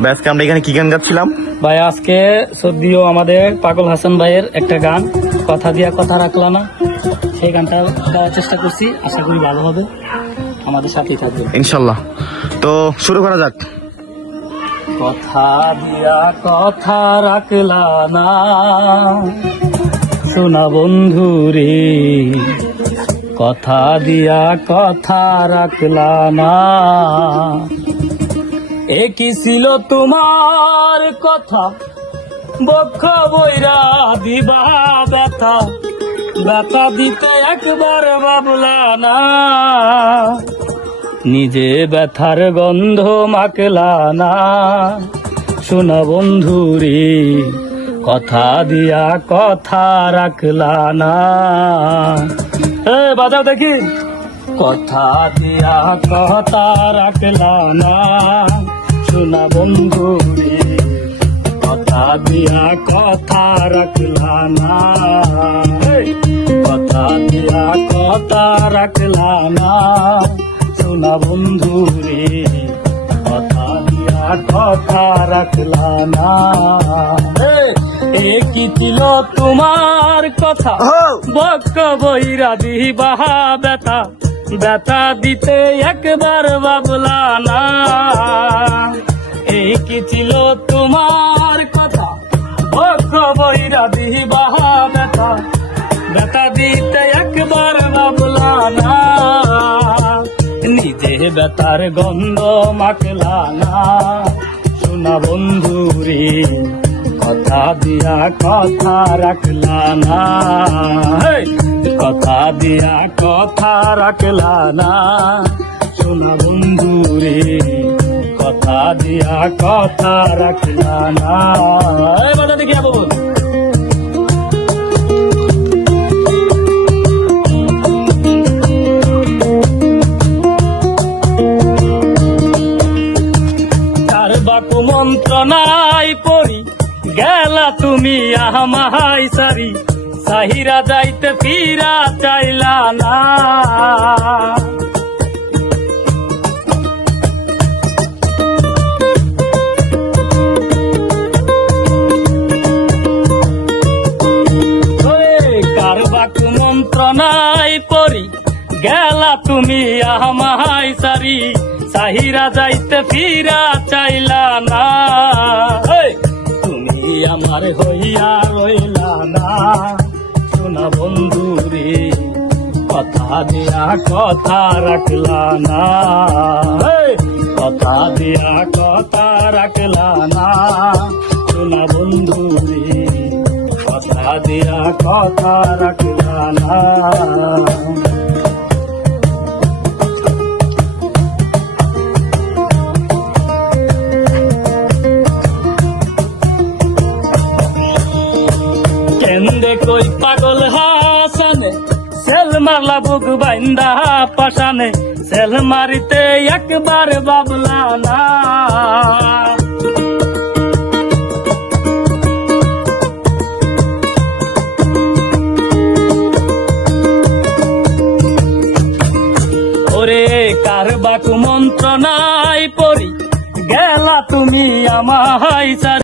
ভাই আজকে আমরা এখানে কি গান গাচ্ছিলাম? ভাই আজকে সদ্যিও আমাদের পাগল হাসান ভাইয়ের একটা গান কথা দিয়া কথা রাখলা না, সেই গানটা গাওয়ার চেষ্টা করছি। আশা করি ভালো হবে, আমাদের সাথেই থাকবে ইনশাল্লাহ। তো শুরু করা যাক। কথা দিয়া কথা রাখলা না শোনা বন্ধু রে, কথা দিয়া কথা রাখলা না। একই ছিল তোমার কথা, বক্ষ বইরা দিবা ব্যথা, ব্যথা দিতে একবার ভাবলা না। নিজে ব্যথার গন্ধ মাখলা না শোনা বন্ধু রে, কথা দিয়া কথা রাখলা না। বাজাও দেখি। কথা দিয়া কথা রাখলা না শোনা বন্ধু রে, কথা দিয়া কথা রাখলা না। কথা দিয়া কথা রাখলা না শোনা বন্ধু রে, কথা দিয়া কথা রাখলা না। কি ছিল তোমার কথা, বক্ষ বইরা দিবা ব্যথা, ব্যথা দিতে একবার ভাবলা না। কি ছিল তোমার কথা, বক্ষ বইরা দিবা ব্যথা, ব্যথা দিতে একবার ভাবলা না। নিজে ব্যথার গন্ধ মাখলা না শোনা বন্ধু রে, কথা দিয়া কথা রাখলা না। কথা দিয়া কথা রাখলা না শোনা বন্ধু রে, কথা দিয়া কথা রাখলা না। দেখি বাবু। মন্ত্রণায় পড়ি গেলা তুমি আমায় সারি, সাহিরা যাইতে ফিরা চাইলা না। কারবাক মন্ত্রণায় পড়ি গেলা তুমি আমায় সারি, সাহিরা যাইতে ফিরা চাইলা না। তুমি আমার হইয়া রইলা না শোনা বন্ধু রে, কথা দিয়া কথা রাখলা না। কথা দিয়া কথা রাখলা না শোনা বন্ধু রে, কথা দিয়া কথা রাখলা না। কেন্দে কই পাগল হাসানে, সেল মারলা বুক বাইন্দা পাশানে, সেল মারিতে একবার ভাবলা না। ওরে কারবাক মন্ত্রণায় পড়ি গেলা তুমি আমায়